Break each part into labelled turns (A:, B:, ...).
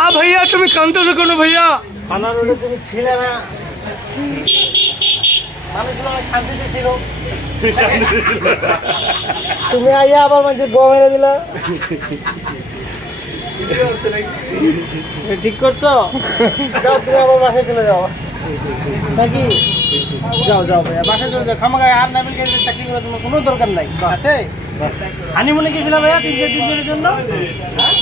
A: আ ভাইয়া, তুমি কান্দতেছো কেন ভাইয়া?
B: থানা রোডে তুমি ছিলে না। ছিল তুমি আইয়া আবার মানে গো মেরে দিলা। ঠিক করছ? যাও, তুমি আবার বাসায় চলে যাও। নাকি? যাও যাও ভাইয়া, বাসায় চলে যাও। খামাগায় আর নামিল গেলে চাকরি করে তোমার কোনো দরকার নাই। আছে? হানিমুনে গেছিলাম ভাইয়া তিনজন, তিনজনের জন্য? হ্যাঁ?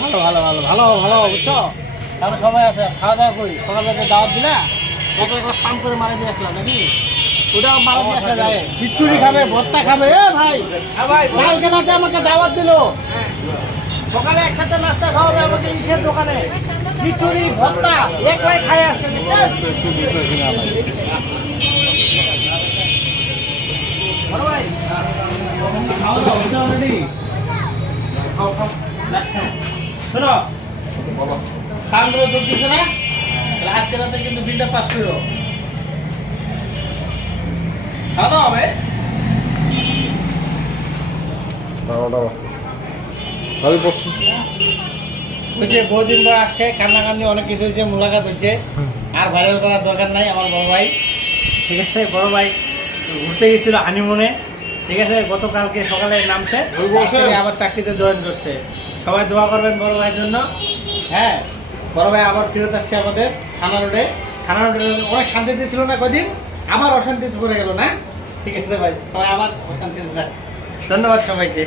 B: ভালো ভালো ভালো ভালো ভালো বুঝছ? তাহলে সবাই আছে খাওয়া দাওয়া করি। সকালবেলা দাওয়াত দিলা? কত করে মারা দিয়ে আসলাম নাকি? ওটাও মারা দিয়ে আসা যায়। খিচুড়ি খাবে ভর্তা খাবে। এ ভাই কালকে রাতে আমাকে দাওয়াত দিলো। সকালে একসাথে নাস্তা খাওয়াবে আমাকে ইসের দোকানে খিচুড়ি, ভর্তা, একলাই খাই আসছে কামগুলো দুধ দিচ্ছে না? আজকে কিন্তু বিলটা পাস করো। খাওয়া দাওয়া হবে? ওই যে বহুদিন পর আসছে কান্নাকান্দি অনেক কিছু হয়েছে মোলাকাত হচ্ছে। আর ভাইরাল করার দরকার নাই আমার বড় ভাই। ঠিক আছে বড় ভাই ঘুরতে গেছিল হানিমুনে ঠিক আছে গতকালকে সকালে নামছে। আবার চাকরিতে জয়েন করছে। সবাই দোয়া করবেন বড় ভাইয়ের জন্য। হ্যাঁ বড় ভাই আবার ফেরত আসছে আমাদের থানা রোডে। থানা রোডে অনেক শান্তিতে ছিল না কদিন আবার অশান্তিতে পড়ে গেল না? ঠিক আছে ভাই সবাই আবার অশান্তিতে ধন্যবাদ সবাইকে।